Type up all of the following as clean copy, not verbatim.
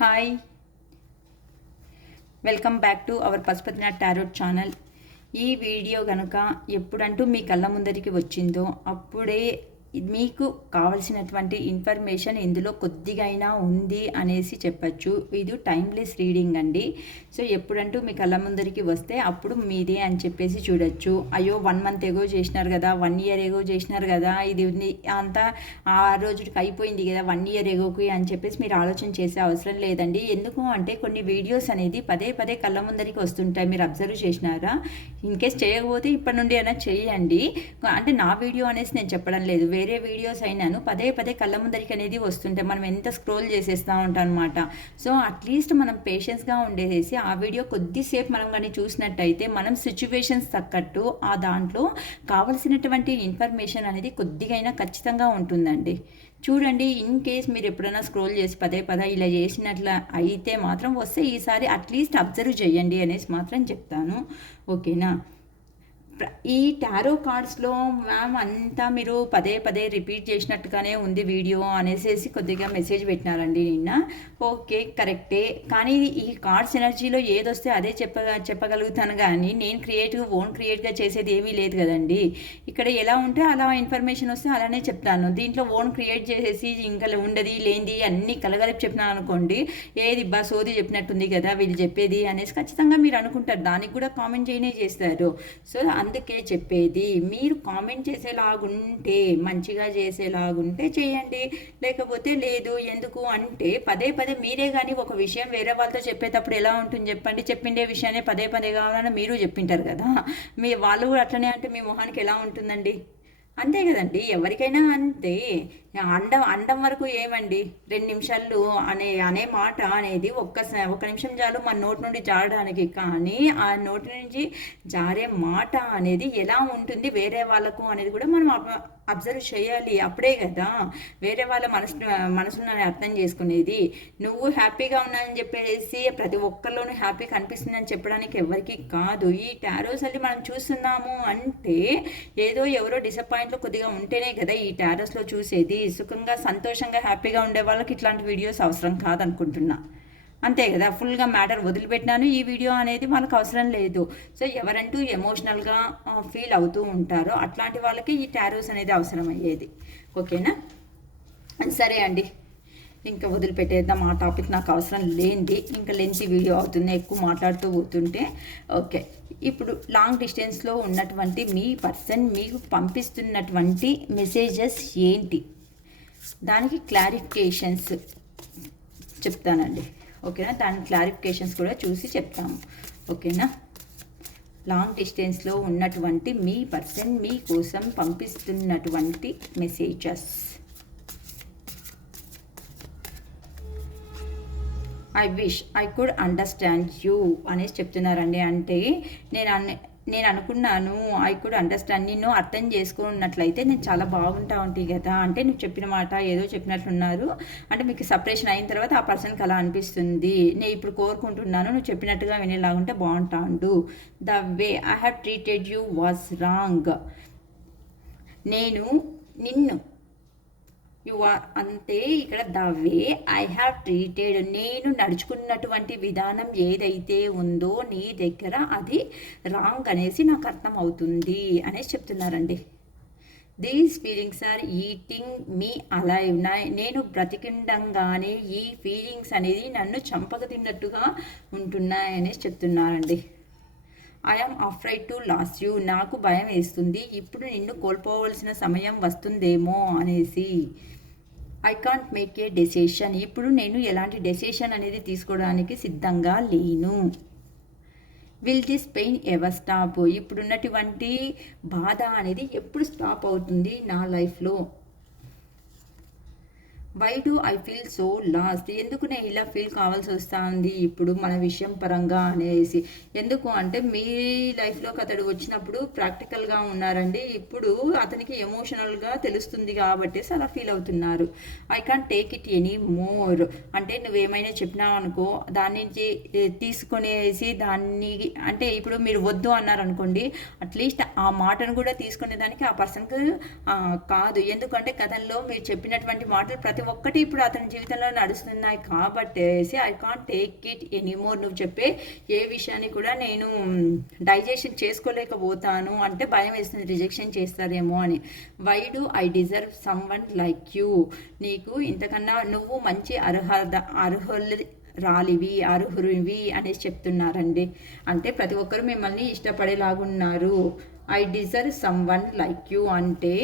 Hi, welcome back to our Pashupatinath tarot channel. ఈ video కనుక ఎప్పుడంటూ మీ కళ్ళ ముందరికి వచ్చిందో అప్పుడే మీకు కావలసినటువంటి ఇన్ఫర్మేషన్ ఇందులో కొద్దిగా అయినా ఉంది అనేసి చెప్పచ్చు. ఇది టైమ్లెస్ రీడింగ్ అండి. సో ఎప్పుడంటూ మీ కళ్ళ ముందరికి వస్తే అప్పుడు మీదే అని చెప్పేసి చూడొచ్చు. అయ్యో 1 మంత్ ఎగో చేసినారు కదా, 1 ఇయర్ ఎగో చేసినారు కదా, ఇది అంతా ఆ రోజుకి అయిపోయింది కదా 1 ఇయర్ ఎగోకి అని చెప్పేసి మీరు ఆలోచన చేసే అవసరం లేదండి. ఎందుకు అంటే కొన్ని వీడియోస్ అనేది పదే పదే కళ్ళ ముందరికి వస్తుంటాయి. మీరు అబ్జర్వ్ చేసినారా? ఇన్ కేస్ చేయకపోతే ఇప్పటి నుండి అయినా చేయండి. అంటే నా వీడియో అనేసి నేను చెప్పడం లేదు, వేరే వీడియోస్ అయినాను పదే పదే కళ్ళ ముందరికి అనేది వస్తుంటాయి. మనం ఎంత స్క్రోల్ చేసేస్తూ ఉంటాం అనమాట. సో అట్లీస్ట్ మనం పేషెన్స్గా ఉండేసి ఆ వీడియో కొద్దిసేపు మనం కానీ చూసినట్టయితే మనం సిచ్యువేషన్స్ తగ్గట్టు ఆ దాంట్లో కావలసినటువంటి ఇన్ఫర్మేషన్ అనేది కొద్దిగా ఖచ్చితంగా ఉంటుందండి. చూడండి, ఇన్ కేస్ మీరు ఎప్పుడైనా స్క్రోల్ చేసి పదే పదే ఇలా చేసినట్లు అయితే మాత్రం వస్తే ఈసారి అట్లీస్ట్ అబ్జర్వ్ చేయండి అనేసి మాత్రం చెప్తాను. ఓకేనా? ఈ టారో కార్డ్స్లో మ్యామ్ అంతా మీరు పదే పదే రిపీట్ చేసినట్టుగానే ఉంది వీడియో అనేసి కొద్దిగా మెసేజ్ పెట్టినారండి నిన్న. ఓకే, కరెక్టే. కానీ ఈ కార్డ్స్ ఎనర్జీలో ఏదొస్తే అదే చెప్పగలుగుతాను, కానీ నేను ఓన్ క్రియేట్గా చేసేది ఏమీ లేదు కదండి. ఇక్కడ ఎలా ఉంటే అలా ఇన్ఫర్మేషన్ వస్తే అలానే చెప్తాను. దీంట్లో ఓన్ క్రియేట్ చేసేసి ఇంకా ఉండది లేనిది అన్నీ కలగలిపి చెప్పినాను అనుకోండి, ఏది సోది చెప్పినట్టుంది కదా వీళ్ళు చెప్పేది అనేసి ఖచ్చితంగా మీరు అనుకుంటారు. దానికి కూడా కామెంట్ చేస్తారు. సో అందుకే చెప్పేది, మీరు కామెంట్ చేసేలాగుంటే మంచిగా చేసేలాగుంటే చేయండి, లేకపోతే లేదు. ఎందుకు అంటే పదే పదే మీరే కానీ ఒక విషయం వేరే వాళ్ళతో చెప్పేటప్పుడు ఎలా ఉంటుంది చెప్పండి. చెప్పిండే విషయాన్ని పదే పదే కావాలని మీరు చెప్పింటారు కదా, మీ వాళ్ళు కూడా అట్లనే అంటే మీ మొహానికి ఎలా ఉంటుందండి? అంతే కదండి, ఎవరికైనా అంతే. అండం వరకు ఏమండి, 2 నిమిషాలు అనే మాట అనేది ఒక్క నిమిషం చాలు మన నోటి నుండి జారడానికి. కానీ ఆ నోటి నుంచి జారే మాట అనేది ఎలా ఉంటుంది వేరే వాళ్ళకు అనేది కూడా మనం అబ్జర్వ్ చేయాలి. అప్పుడే కదా వేరే వాళ్ళ మనసును అర్థం చేసుకునేది. నువ్వు హ్యాపీగా ఉన్నానని చెప్పేసి ప్రతి ఒక్కరిలోనూ హ్యాపీ కనిపిస్తుందని చెప్పడానికి ఎవరికి కాదు. ఈ టారోస్ అల్లి మనం చూస్తున్నాము అంటే ఏదో ఎవరో డిసప్పాయింట్లో కొద్దిగా ఉంటేనే కదా ఈ టారోస్లో చూసేది. సుఖంగా సంతోషంగా హ్యాపీగా ఉండే వాళ్ళకి ఇట్లాంటి వీడియోస్ అవసరం కాదనుకుంటున్నా. అంతే కదా, ఫుల్గా మ్యాటర్ వదిలిపెట్టినాను. ఈ వీడియో అనేది మనకు అవసరం లేదు. సో ఎవరంటూ ఎమోషనల్గా ఫీల్ అవుతూ ఉంటారో అట్లాంటి వాళ్ళకి ఈ టారోస్ అనేది అవసరం అయ్యేది. ఓకేనా? సరే అండి, ఇంకా వదిలిపెట్టేద్దాం. ఆ టాపిక్ నాకు అవసరం లేనిది ఇంకా లెంతీ వీడియో అవుతుంది ఎక్కువ మాట్లాడుతూ పోతుంటే. ఓకే, ఇప్పుడు లాంగ్ డిస్టెన్స్లో ఉన్నటువంటి మీ పర్సన్ మీకు పంపిస్తున్నటువంటి మెసేజెస్ ఏంటి, దానికి క్లారిఫికేషన్స్ చెప్తానండి. ఓకేనా? దాని క్లారిఫికేషన్స్ కూడా చూసి చెప్తాము. ఓకేనా? లాంగ్ డిస్టెన్స్లో ఉన్నటువంటి మీ పర్సన్ మీ కోసం పంపిస్తున్నటువంటి messages. I wish I could understand you అనేసి చెప్తున్నారండి. అంటే నేను అనుకున్నాను, ఐ కుడ్ అండర్స్టాండ్, నిన్ను అర్థం చేసుకున్నట్లయితే నేను చాలా బాగుంటా ఉంటాయి కదా. అంటే నువ్వు చెప్పిన మాట ఏదో చెప్పినట్లున్నారు. అంటే మీకు సపరేషన్ అయిన తర్వాత ఆ పర్సన్కి అలా అనిపిస్తుంది. నేను ఇప్పుడు కోరుకుంటున్నాను నువ్వు చెప్పినట్టుగా వినేలాగుంటే బాగుంటాడు. The way I have treated you was wrong. నేను నిన్ను అంతే ఇక్కడ the way I have treated, నేను నడుచుకున్నటువంటి విధానం ఏదైతే ఉందో నీ దగ్గర అది రాంగ్ అనేసి నాకు అర్థం అవుతుంది అనేసి చెప్తున్నారండి. These feelings are eating me alive. నేను బ్రతికిండంగానే ఈ ఫీలింగ్స్ అనేది నన్ను చంపక తిన్నట్టుగా ఉంటున్నాయనేసి చెప్తున్నారండి. I'm afraid to lose you, నాకు భయం వేస్తుంది ఇప్పుడు నిన్ను కోల్పోవలసిన సమయం వస్తుందేమో అనేసి. I can't make a decision, ఇప్పుడు నేను ఎలాంటి డెసిషన్ అనేది తీసుకోవడానికి సిద్ధంగా లేను. Will this pain ever stop, ఇప్పుడున్నటువంటి బాధ అనేది ఎప్పుడు స్టాప్ అవుతుంది నా లైఫ్లో. Why do I feel so lost, ఎందుకు నేను ఇలా ఫీల్ కావాల్సి వస్తుంది ఇప్పుడు మన విషయం పరంగా అనేసి. ఎందుకు అంటే మీ లైఫ్లోకి అతడు వచ్చినప్పుడు ప్రాక్టికల్గా ఉన్నారండి, ఇప్పుడు అతనికి ఎమోషనల్గా తెలుస్తుంది కాబట్టి అలా ఫీల్ అవుతున్నారు. I can't take it any more, అంటే నువ్వేమైనా చెప్పినావు అనుకో దాని నుంచి తీసుకునేసి దాన్ని, అంటే ఇప్పుడు మీరు వద్దు అన్నారనుకోండి, అట్లీస్ట్ ఆ మాటను కూడా తీసుకునే దానికి ఆ పర్సన్కి కాదు. ఎందుకంటే గతంలో మీరు చెప్పినటువంటి మాటలు ప్రతి ప్రతి ఒక్కటి ఇప్పుడు అతని జీవితంలో నడుస్తున్నాయి కాబట్టి I can't take it anymore. నువ్వు చెప్పే ఏ విషయాన్ని కూడా నేను డైజెషన్ చేసుకోలేకపోతాను అంటే భయం వేస్తుంది, రిజెక్షన్ చేస్తారేమో అని. Why do I deserve someone like you. నీకు ఇంతకన్నా నువ్వు మంచి అర్హురివి అనేసి చెప్తున్నారండి. అంటే ప్రతి ఒక్కరు మిమ్మల్ని ఇష్టపడేలాగున్నారు. I deserve someone like you అంటే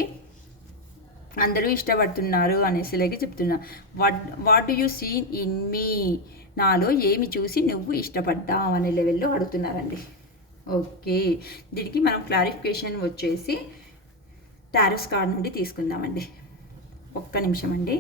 అందరూ ఇష్టపడుతున్నారు అనేసి లేక చెప్తున్నా. What you seen in me, నాలో ఏమి చూసి నువ్వు ఇష్టపడ్డావు అనే లెవెల్లో అడుగుతున్నారండి. ఓకే, దీనికి మనం క్లారిఫికేషన్ వచ్చేసి టారోస్ కార్డ్ నుండి తీసుకుందామండి. ఒక్క నిమిషం అండి.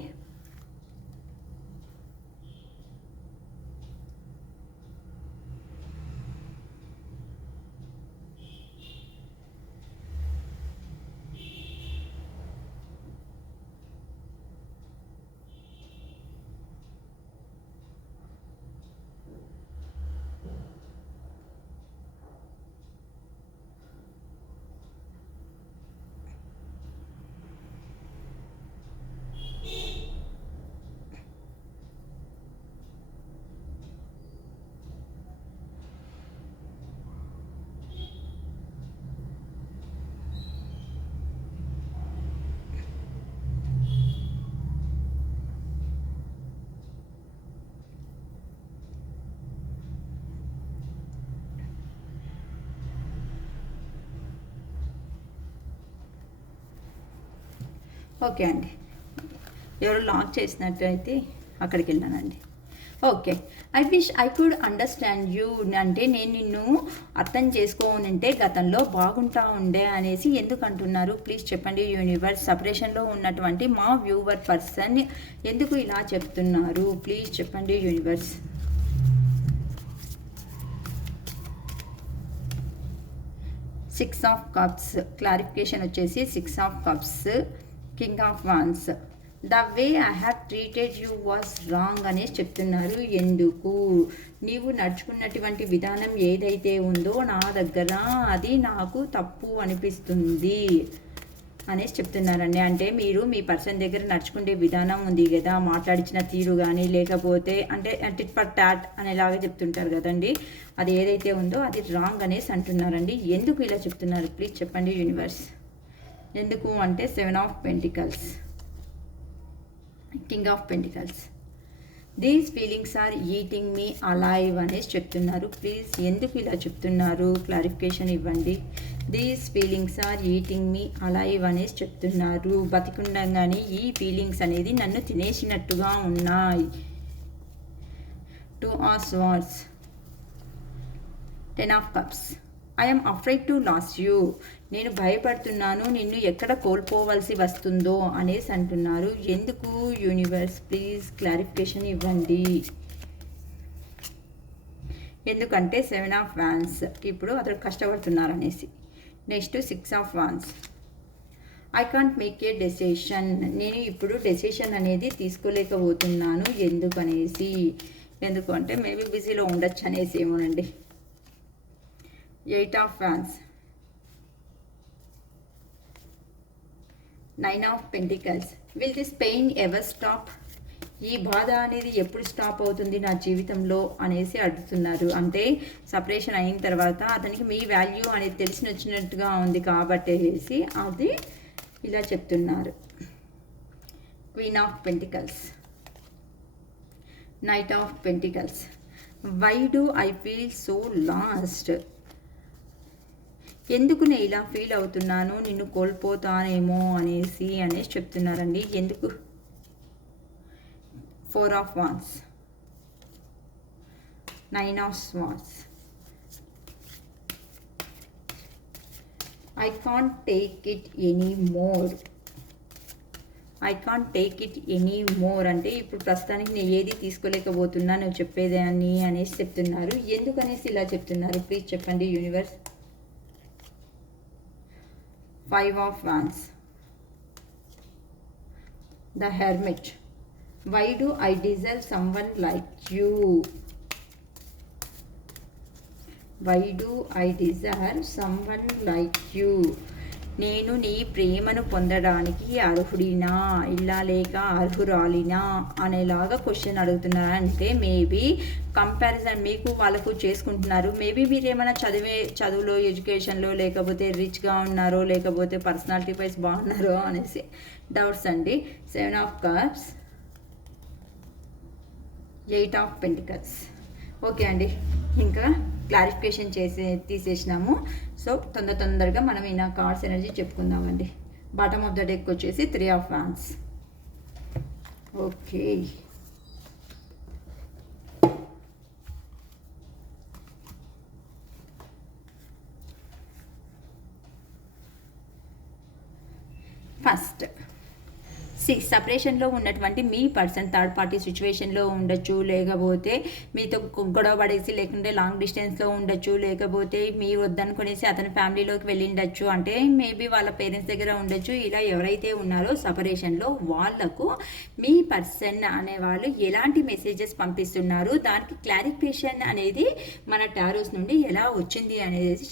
ఓకే అండి, ఎవరు లాక్ చేసినట్లయితే అక్కడికి వెళ్ళానండి. Okay, I wish I could understand you అంటే నేను నిన్ను అర్థం చేసుకోనంటే గతంలో బాగుంటా ఉండే అనేసి ఎందుకు అంటున్నారు ప్లీజ్ చెప్పండి యూనివర్స్. సపరేషన్లో ఉన్నటువంటి మా వ్యూవర్ పర్సన్ ఎందుకు ఇలా చెప్తున్నారు ప్లీజ్ చెప్పండి universe. Six of cups clarification వచ్చేసి six of cups, king of wands. The way I have treated you was wrong అనేసి చెప్తున్నారు. ఎందుకు నీవు నడుచుకున్నటువంటి విధానం ఏదైతే ఉందో నా దగ్గర అది నాకు తప్పు అనిపిస్తుంది అనేసి చెప్తున్నారండి. అంటే మీరు మీ పర్సన్ దగ్గర నడుచుకునే విధానం ఉంది కదా, మాట్లాడించిన తీరు కానీ లేకపోతే అంటే టిట్ ఫర్ టాట్ అనేలాగా చెప్తుంటారు కదండి, అది ఏదైతే ఉందో అది రాంగ్ అనేసి అంటున్నారండి. ఎందుకు ఇలా చెప్తున్నారు ప్లీజ్ చెప్పండి యూనివర్స్. ఎందుకు అంటే seven of pentacles, king of pentacles. These feelings are eating me alive అనేసి చెప్తున్నారు. ప్లీజ్ ఎందుకు ఇలా చెప్తున్నారు క్లారిఫికేషన్ ఇవ్వండి. These feelings are eating me alive అనేసి చెప్తున్నారు. బతికుండగానే ఈ ఫీలింగ్స్ అనేది నన్ను తినేసినట్టుగా ఉన్నాయి. Two of swords, ten of cups. I'm afraid to lose you. నేను భయపడుతున్నాను నిన్ను ఎక్కడ కోల్పోవలసి వస్తుందో అనేసి అంటున్నారు. ఎందుకు యూనివర్స్ ప్లీజ్ క్లారిఫికేషన్ ఇవ్వండి. ఎందుకంటే సెవెన్ ఆఫ్ వాన్స్, ఇప్పుడు అతడు కష్టపడుతున్నారు అనేసి. Next six of wands. I can't make a decision. నేను ఇప్పుడు డెసిషన్ అనేది తీసుకోలేకపోతున్నాను ఎందుకనేసి. ఎందుకు అంటే మేబీ బిజీలో ఉండొచ్చు అనేసి ఏమోనండి. Eight of wands, nine of pentacles. Will this pain ever stop. ఈ బాధ అనేది ఎప్పుడు స్టాప్ అవుతుంది నా జీవితంలో అనేసి అడుగుతున్నారు. అంటే సపరేషన్ అయిన తర్వాత అతనికి మీ వాల్యూ అనేది తెలిసి వచ్చినట్టుగా ఉంది కాబట్టి అది ఇలా చెప్తున్నారు. Queen of pentacles, knight of pentacles. Why do I feel so lost. ఎందుకు నేను ఇలా ఫీల్ అవుతున్నాను నిన్ను కోల్పోతానేమో అనేసి చెప్తున్నారండి. ఎందుకు. Four of wands, nine of swans. I can't take it any more. I can't take it any more అంటే ఇప్పుడు ప్రస్తుతానికి నేను ఏది తీసుకోలేకపోతున్నా నువ్వు చెప్పేదాన్ని అనేసి చెప్తున్నారు. ఎందుకనేసి ఇలా చెప్తున్నారు ప్లీజ్ చెప్పండి universe. Five of wands, the hermit. Why do I deserve someone like you. Why do I deserve someone like you. నేను నీ ప్రేమను పొందడానికి అర్హుడినా ఇలా లేక అర్హురాలినా అనేలాగా క్వశ్చన్ అడుగుతున్నారు. అంటే మేబీ కంపారిజన్ మీకు వాళ్ళకు చేసుకుంటున్నారు. మేబీ మీరు ఏమైనా చదువులో ఎడ్యుకేషన్లో లేకపోతే రిచ్గా ఉన్నారో లేకపోతే పర్సనాలిటీ వైజ్ బాగున్నారో అనేసి డౌట్స్ అండి. 7 of cups, 8 of pentacles. Okay అండి, ఇంకా క్లారిఫికేషన్ తీసేసినాము. సో తొందరగా మనం ఈ కార్డ్స్ ఎనర్జీ చెప్పుకుందామండి. బాటమ్ ఆఫ్ ద డెక్ వచ్చేసి 3 ఆఫ్ వాండ్స్. ఓకే, ఫస్ట్ సపరేషన్లో ఉన్నటువంటి మీ పర్సన్ థర్డ్ పార్టీ సిచ్యువేషన్లో ఉండొచ్చు, లేకపోతే మీతో గొడవ పడేసి లేకుంటే లాంగ్ డిస్టెన్స్లో ఉండొచ్చు, లేకపోతే మీ వద్దనుకునేసి అతని ఫ్యామిలీలోకి వెళ్ళిండొచ్చు, అంటే మేబీ వాళ్ళ పేరెంట్స్ దగ్గర ఉండొచ్చు. ఇలా ఎవరైతే ఉన్నారో సపరేషన్లో వాళ్ళకు మీ పర్సన్ అనేవాళ్ళు ఎలాంటి మెసేజెస్ పంపిస్తున్నారు, దానికి క్లారిఫికేషన్ అనేది మన టారోస్ నుండి ఎలా వచ్చింది అనేది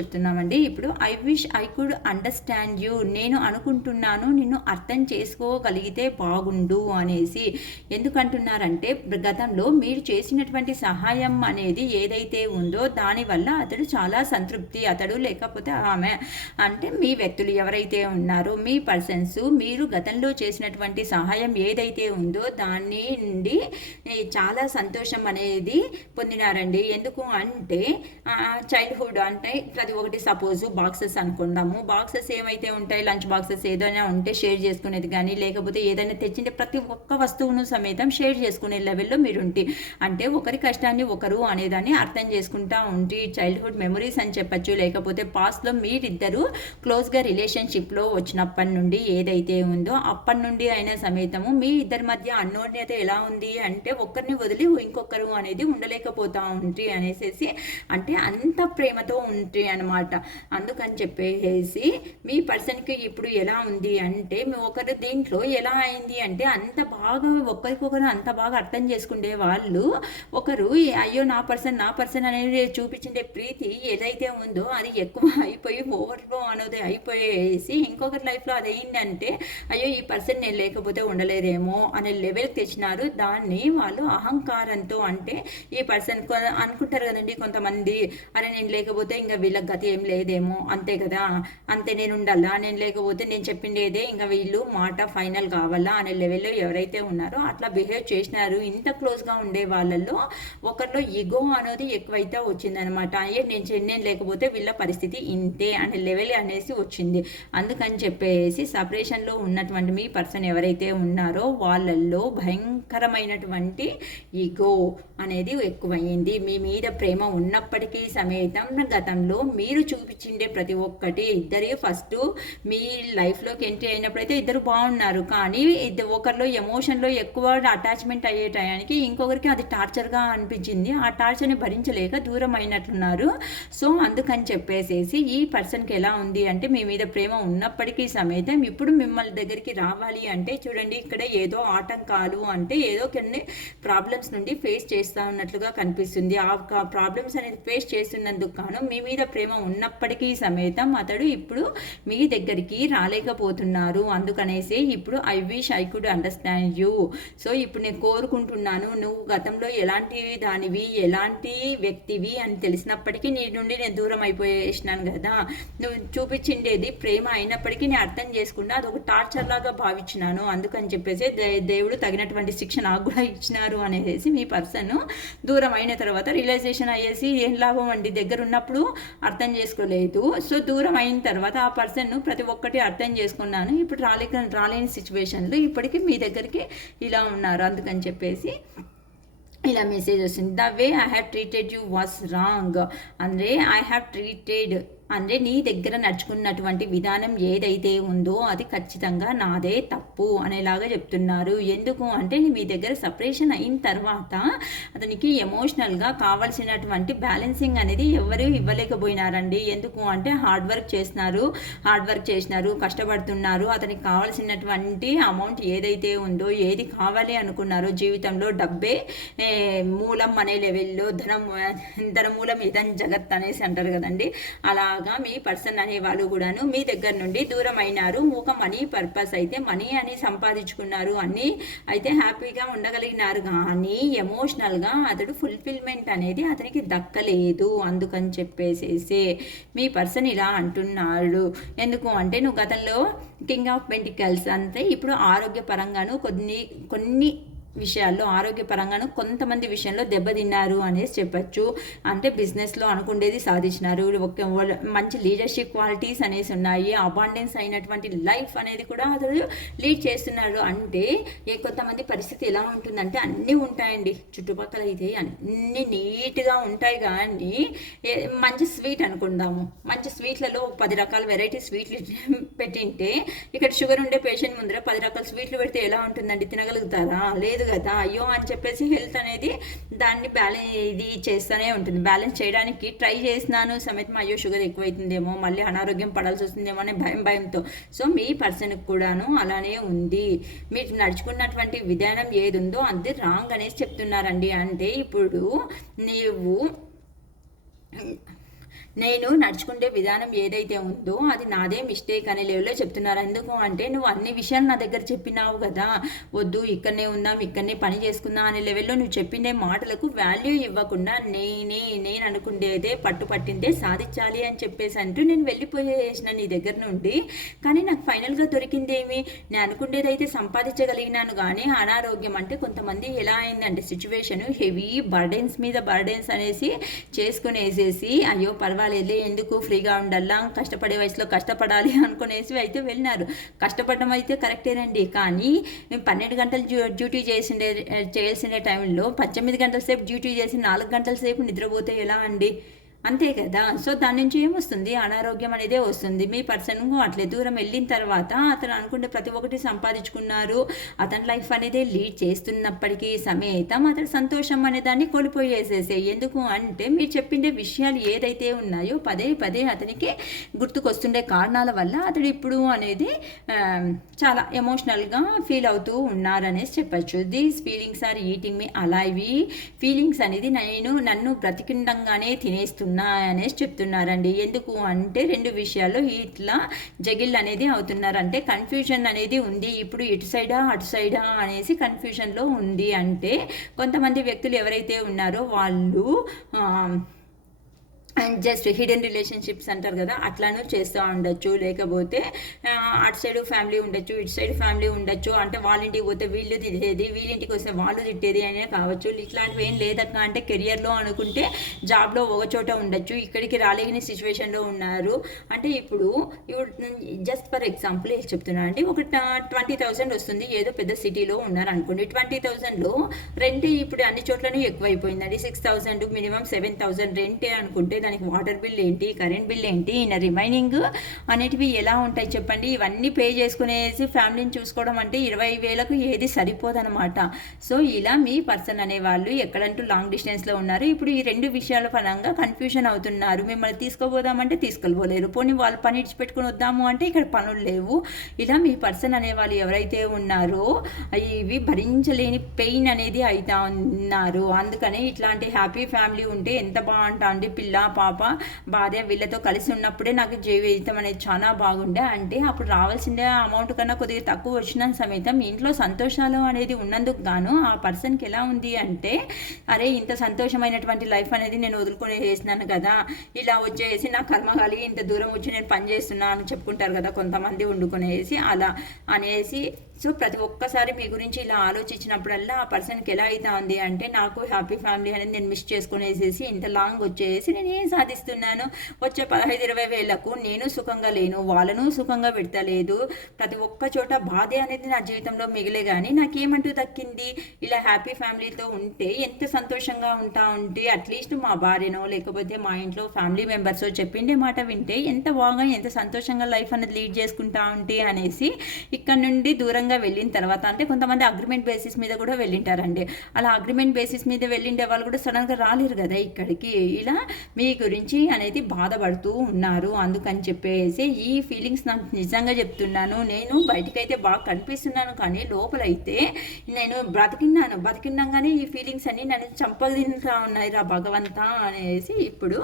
చెప్తున్నామండి. ఇప్పుడు I wish I could understand you, నేను అనుకుంటున్నాను నిన్ను అర్థం చేసుకోగలిగితే బాగుండు అనేసి. ఎందుకంటున్నారంటే గతంలో మీరు చేసినటువంటి సహాయం అనేది ఏదైతే ఉందో దానివల్ల అతడు చాలా సంతృప్తి, అతడు లేకపోతే ఆమె, అంటే మీ వ్యక్తులు ఎవరైతే ఉన్నారో మీ పర్సన్స్ మీరు గతంలో చేసినటువంటి సహాయం ఏదైతే ఉందో దాని నుండి చాలా సంతోషం అనేది పొందినారండి. ఎందుకు అంటే చైల్డ్హుడ్ అంటే ప్రతి ఒక్కటి సపోజ్ బాక్సెస్ అనుకుందాము, బాక్సెస్ ఏమైతే ఉంటాయి లంచ్ బాక్సెస్ ఏదైనా ఉంటే షేర్ చేసుకునేది కానీ లేకపోతే ఏదైనా తెచ్చింటే ప్రతి ఒక్క వస్తువును సಮೇతం షేర్ చేసుకునే లెవెల్లో మీరు ఉంటే, అంటే ఒకరి కష్టాన్ని ఒకరు అనేదాన్ని అర్థం చేసుకుంటా ఉంటే చైల్డ్హుడ్ మెమరీస్ అని చెప్పచ్చు. లేకపోతే పాస్ట్లో మీరిద్దరూ క్లోజ్గా రిలేషన్షిప్లో వచ్చినప్పటి నుండి ఏదైతే ఉందో అప్పటి నుండి అయినా సಮೇతము మీ ఇద్దరి మధ్య అన్యోన్యత ఎలా ఉంది అంటే ఒకరిని వదిలి ఇంకొకరు అనేది ఉండలేకపోతా ఉంటే అనేసి, అంటే అంత ప్రేమతో ఉంటే అనమాట. అందుకని చెప్పేసి మీ పర్సన్కి ఇప్పుడు ఎలా ఉంది అంటే ఒకరు దీంట్లో ఎలా అయింది అంటే అంత బాగా ఒకరికొకరు అంత బాగా అర్థం చేసుకునే వాళ్ళు ఒకరు అయ్యో నా పర్సన్ అనేది చూపించే ప్రీతి ఏదైతే ఉందో అది ఎక్కువ అయిపోయి ఓవర్ఫ్లో అనేది అయిపోయేసి ఇంకొకరి లైఫ్లో అది అయిందంటే అయ్యో ఈ పర్సన్ నేను లేకపోతే ఉండలేదేమో అనే లెవెల్కి తెచ్చినారు. దాన్ని వాళ్ళు అహంకారంతో, అంటే ఈ పర్సన్ అనుకుంటారు కదండి కొంతమంది, అరే నేను లేకపోతే ఇంకా వీళ్ళకి గతి ఏం లేదేమో, అంతే కదా, అంతే నేను ఉండాలా, నేను లేకపోతే నేను చెప్పిండేదే ఇంకా వీళ్ళు మాట ఫైనల్ కావాలా అనే లెవెల్లో ఎవరైతే ఉన్నారో అట్లా బిహేవ్ చేసినారు. ఇంత క్లోజ్గా ఉండే వాళ్ళల్లో ఒకరిలో ఈగో అనేది ఎక్కువైతే వచ్చిందనమాట. అయ్యే నేను లేకపోతే వీళ్ళ పరిస్థితి ఇంతే అనే లెవెల్ అనేసి వచ్చింది. అందుకని చెప్పేసి సపరేషన్లో ఉన్నటువంటి మీ పర్సన్ ఎవరైతే ఉన్నారో వాళ్ళల్లో భయంకరమైనటువంటి ఈగో అనేది ఎక్కువైంది. మీ మీద ప్రేమ ఉన్నప్పటికీ సమేతం గతంలో మీరు చూపించిండే ప్రతి ఒక్కటి ఇద్దరి ఫస్ట్ మీ లైఫ్లోకి ఎంట్రీ అయినప్పుడైతే ఇద్దరు బాగున్నారు, కానీ ఒకరిలో ఎమోషన్లో ఎక్కువ అటాచ్మెంట్ అయ్యే టయానికి ఇంకొకరికి అది టార్చర్గా అనిపించింది. ఆ టార్చర్ని భరించలేక దూరం అయినట్లున్నారు. సో అందుకని చెప్పేసేసి ఈ పర్సన్కి ఎలా ఉంది అంటే మీ మీద ప్రేమ ఉన్నప్పటికీ సమేతం ఇప్పుడు మిమ్మల్ని దగ్గరికి రావాలి అంటే చూడండి ఇక్కడ ఏదో ఆటంకాలు అంటే ఏదో కొన్ని ప్రాబ్లమ్స్ నుండి ఫేస్ చేస్తూ ఉన్నట్లుగా కనిపిస్తుంది. ఆ ప్రాబ్లమ్స్ అనేది ఫేస్ చేస్తున్నందుకు గాను మీ మీద ప్రేమ ఉన్నప్పటికీ సమేతం అతడు ఇప్పుడు మీ దగ్గరికి రాలేకపోతున్నారు. అందుకనేసి ఇప్పుడు I wish I could understand you. So ఇప్పుడు నేను కోరుకుంటున్నాను నువ్వు గతంలో ఎలాంటి దానివి ఎలాంటి వ్యక్తివి అని తెలిసినప్పటికీ నీ నుండి నేను దూరం అయిపోయేసినాను కదా, నువ్వు చూపించిండేది ప్రేమ అయినప్పటికీ నేను అర్థం చేసుకున్నా అదొక టార్చర్ లాగా భావించినాను. అందుకని చెప్పేసి దేవుడు తగినటువంటి శిక్ష నాకు కూడా ఇచ్చినారు అనేసి మీ పర్సన్ దూరం అయిన తర్వాత రియలైజేషన్ అయ్యేసి ఏం లాభం అండి, దగ్గర ఉన్నప్పుడు అర్థం చేసుకోలేదు. సో దూరం అయిన తర్వాత ఆ పర్సన్ ప్రతి ఒక్కటి అర్థం చేసుకున్నాను, ఇప్పుడు రాలేని సిచ్యువేషన్లో ఇప్పటికీ మీ దగ్గరికి ఇలా ఉన్నారు. అందుకని చెప్పేసి ఇలా మెసేజ్ వస్తుంది. The way I have treated you was wrong, అంటే ఐ హ్యావ్ ట్రీటెడ్ అంటే నీ దగ్గర నడుచుకున్నటువంటి విధానం ఏదైతే ఉందో అది ఖచ్చితంగా నాదే తప్పు అనేలాగా చెప్తున్నారు. ఎందుకు అంటే మీ దగ్గర సపరేషన్ అయిన తర్వాత అతనికి ఎమోషనల్గా కావాల్సినటువంటి బ్యాలెన్సింగ్ అనేది ఎవరు ఇవ్వలేకపోయినారండి. ఎందుకు అంటే హార్డ్ వర్క్ చేసినారు, కష్టపడుతున్నారు. అతనికి కావాల్సినటువంటి అమౌంట్ ఏదైతే ఉందో ఏది కావాలి అనుకున్నారో జీవితంలో డబ్బే మూలం అనే లెవెల్లో ధనమూలం ఇదం జగత్ అనేసి అంటారు కదండి, అలా లాగా మీ పర్సన్ అనేవాళ్ళు కూడాను మీ దగ్గర నుండి దూరం అయినారు. ఒక మనీ పర్పస్ అయితే మనీ అని సంపాదించుకున్నారు, అన్నీ అయితే హ్యాపీగా ఉండగలిగినారు. కానీ ఎమోషనల్గా అతడు ఫుల్ఫిల్మెంట్ అనేది అతనికి దక్కలేదు. అందుకని చెప్పేసేసి మీ పర్సన్ ఇలా అంటున్నాడు. ఎందుకు అంటే నువ్వు గతంలో కింగ్ ఆఫ్ పెంటికల్స్ అంటే ఇప్పుడు ఆరోగ్యపరంగాను కొన్ని విషయాల్లో ఆరోగ్యపరంగాను కొంతమంది విషయంలో దెబ్బతిన్నారు అనేసి చెప్పచ్చు. అంటే బిజినెస్లో అనుకుండేది సాధించినారు, మంచి లీడర్షిప్ క్వాలిటీస్ అనేసి ఉన్నాయి, అబాండెన్స్ అయినటువంటి లైఫ్ అనేది కూడా అతడు లీడ్ చేస్తున్నాడు. అంటే కొంతమంది పరిస్థితి ఎలా ఉంటుందంటే అన్నీ ఉంటాయండి చుట్టుపక్కల, అయితే అన్నీ నీట్గా ఉంటాయి. కానీ మంచి స్వీట్ అనుకుందాము, మంచి స్వీట్లలో 10 రకాల వెరైటీ స్వీట్లు పెట్టింటే ఇక్కడ షుగర్ ఉండే పేషెంట్ ముందర 10 రకాల స్వీట్లు పెడితే ఎలా ఉంటుందండి? తినగలుగుతారా? లేదు కదా. అయ్యో అని చెప్పేసి హెల్త్ అనేది దాన్ని ఇది చేస్తూనే ఉంటుంది. బ్యాలెన్స్ చేయడానికి ట్రై చేసినాను సమేతం అయ్యో షుగర్ ఎక్కువైతుందేమో, మళ్ళీ అనారోగ్యం పడాల్సి వస్తుందేమో అనే భయంతో. సో మీ పర్సన్కి కూడాను అలానే ఉంది. మీరు నడుచుకున్నటువంటి విధానం ఏది ఉందో అది రాంగ్ అనేసి చెప్తున్నారండి. అంటే ఇప్పుడు నేను నడుచుకుంటే విధానం ఏదైతే ఉందో అది నాదే మిస్టేక్ అనే లెవెల్లో చెప్తున్నారు. ఎందుకు అంటే నువ్వు అన్ని విషయాలు నా దగ్గర చెప్పినావు కదా, వద్దు ఇక్కడనే ఉందాం, ఇక్కడనే పని చేసుకుందాం అనే లెవెల్లో నువ్వు చెప్పిండే మాటలకు వాల్యూ ఇవ్వకుండా నేను అనుకుండేదే పట్టిందే సాధించాలి అని చెప్పేసి అంటూ నేను వెళ్ళిపోయేసిన నీ దగ్గర నుండి. కానీ నాకు ఫైనల్గా దొరికిందేమి? నేను అనుకుండేదైతే సంపాదించగలిగినాను. కానీ అనారోగ్యం అంటే కొంతమంది ఎలా అయిందంటే సిచ్యువేషన్ హెవీ బర్డెన్స్ మీద బర్డెన్స్ అనేసి చేసుకునేసేసి అయ్యో పర్వాలేదు ఎందుకు ఫ్రీగా ఉండాలా, కష్టపడే వయసులో కష్టపడాలి అనుకునేసి అయితే వెళ్ళినారు. కష్టపడడం అయితే కరెక్టేనండి. కానీ 12 గంటలు డ్యూటీ చేయాల్సిన టైంలో 18 గంటల సేపు డ్యూటీ చేసి 4 గంటల సేపు నిద్రపోతే ఎలా అండి? అంతే కదా. సో దాని నుంచి ఏమొస్తుంది? అనారోగ్యం అనేదే వస్తుంది. మీ పర్సన్ అట్లే దూరం వెళ్ళిన తర్వాత అతను అనుకుంటే ప్రతి ఒక్కటి సంపాదించుకున్నారు, అతని లైఫ్ అనేది లీడ్ చేస్తున్నప్పటికీ సమేతం అతడు సంతోషం అనే దాన్ని కోల్పోయేసేసే. ఎందుకు అంటే మీరు చెప్పిండే విషయాలు ఏదైతే ఉన్నాయో పదే అతనికి గుర్తుకొస్తుండే కారణాల వల్ల అతడు ఇప్పుడు అనేది చాలా ఎమోషనల్గా ఫీల్ అవుతూ ఉన్నారనేసి చెప్పచ్చు. These feelings are eating me alive. Feelings అనేది నన్ను బ్రతికిండంగానే తినేస్తున్నా అనేసి చెప్తున్నారండి. ఎందుకు అంటే 2 విషయాల్లో ఇట్లా జగిల్ అనేది అవుతున్నారు. అంటే కన్ఫ్యూజన్ అనేది ఉంది. ఇప్పుడు ఇటు సైడా అటు సైడా అనేసి కన్ఫ్యూజన్లో ఉంది. అంటే కొంతమంది వ్యక్తులు ఎవరైతే ఉన్నారో వాళ్ళు అండ్ జస్ట్ హిడెన్ రిలేషన్షిప్స్ అంటారు కదా, అట్లానూ చేస్తూ ఉండొచ్చు. లేకపోతే అటు సైడ్ ఫ్యామిలీ ఉండొచ్చు, ఇటు సైడ్ ఫ్యామిలీ ఉండొచ్చు. అంటే వాళ్ళ ఇంటికి పోతే వీళ్ళు తిట్టేది, వీళ్ళింటికి వస్తే వాళ్ళు తిట్టేది అనే కావచ్చు. ఇట్లాంటివి ఏం లేదక్క. అంటే కెరియర్లో అనుకుంటే జాబ్లో ఒక చోట ఉండొచ్చు, ఇక్కడికి రాలేని సిచ్యువేషన్లో ఉన్నారు. అంటే ఇప్పుడు జస్ట్ ఫర్ ఎగ్జాంపుల్ ఏం చెప్తున్నా అండి, ఒక 20,000 వస్తుంది, ఏదో పెద్ద సిటీలో ఉన్నారు అనుకోండి. 20,000లో రెంట్ ఇప్పుడు అన్ని చోట్లనే ఎక్కువైపోయిందండి. 6,000 మినిమం 7,000 రెంటే అనుకుంటే దానికి వాటర్ బిల్ ఏంటి, కరెంట్ బిల్ ఏంటి, రిమైనింగ్ అనేటివి ఎలా ఉంటాయి చెప్పండి. ఇవన్నీ పే చేసుకునేసి ఫ్యామిలీని చూసుకోవడం అంటే 20,000కు ఏది సరిపోదనమాట. సో ఇలా మీ పర్సన్ అనేవాళ్ళు ఎక్కడంటూ లాంగ్ డిస్టెన్స్లో ఉన్నారు. ఇప్పుడు ఈ 2 విషయాల పరంగా కన్ఫ్యూజన్ అవుతున్నారు. మిమ్మల్ని తీసుకోపోదామంటే తీసుకెళ్ళిపోలేరు, పోనీ వాళ్ళు పని ఇచ్చిపెట్టుకుని వద్దాము అంటే ఇక్కడ పనులు లేవు. ఇలా మీ పర్సన్ అనేవాళ్ళు ఎవరైతే ఉన్నారో ఇవి భరించలేని పెయిన్ అనేది అవుతా ఉన్నారు. అందుకనే ఇట్లాంటి హ్యాపీ ఫ్యామిలీ ఉంటే ఎంత బాగుంటా అండి. పిల్ల పాప భార్య వీళ్ళతో కలిసి ఉన్నప్పుడే నాకు జీవితం అనేది చాలా బాగుండే. అంటే అప్పుడు రావాల్సిందే అమౌంట్ కన్నా కొద్దిగా తక్కువ వచ్చిన సమేతం ఇంట్లో సంతోషాలు అనేది ఉన్నందుకు గాను ఆ పర్సన్కి ఎలా ఉంది అంటే అరే ఇంత సంతోషమైనటువంటి లైఫ్ అనేది నేను వదులుకొని చేసినాను కదా, ఇలా వచ్చేసి నా కర్మగాలి ఇంత దూరం వచ్చి నేను పని చేస్తున్నా అని చెప్పుకుంటారు కదా కొంతమంది వండుకునేసి అలా అనేసి. సో ప్రతి ఒక్కసారి మీ గురించి ఇలా ఆలోచించినప్పుడల్లా ఆ పర్సన్కి ఎలా అవుతా ఉంది అంటే నాకు హ్యాపీ ఫ్యామిలీ అనేది నేను మిస్ చేసుకునేసేసి ఇంత లాంగ్ వచ్చేసి నేను ఏం సాధిస్తున్నాను, వచ్చే 15-20 వేలకు నేను సుఖంగా లేను, వాళ్ళను సుఖంగా పెడతలేదు, ప్రతి ఒక్క చోట బాధే అనేది నా జీవితంలో మిగిలే. కానీ నాకేమంటూ దక్కింది? ఇలా హ్యాపీ ఫ్యామిలీతో ఉంటే ఎంత సంతోషంగా ఉంటా ఉంటే అట్లీస్ట్ మా భార్యనో లేకపోతే మా ఇంట్లో ఫ్యామిలీ మెంబర్సో చెప్పిండే మాట వింటే ఎంత బాగా ఎంత సంతోషంగా లైఫ్ అనేది లీడ్ చేసుకుంటా ఉంటే అనేసి ఇక్కడ నుండి దూరంగా నిజంగా వెళ్ళిన తర్వాత అంటే కొంతమంది అగ్రిమెంట్ బేసిస్ మీద కూడా వెళ్ళింటారండి. అలా అగ్రిమెంట్ బేసిస్ మీద వెళ్ళిండే వాళ్ళు కూడా సడన్గా రాలేరు కదా ఇక్కడికి. ఇలా మీ గురించి అనేది బాధపడుతూ ఉన్నారు. అందుకని చెప్పేసి ఈ ఫీలింగ్స్ నాకు నిజంగా చెప్తున్నాను. నేను బయటకైతే బాగా కనిపిస్తున్నాను, కానీ లోపలైతే నేను బతికినాగానే ఈ ఫీలింగ్స్ అన్ని నన్ను చంపదింటా ఉన్నాయి రా భగవంతా అనేసి ఇప్పుడు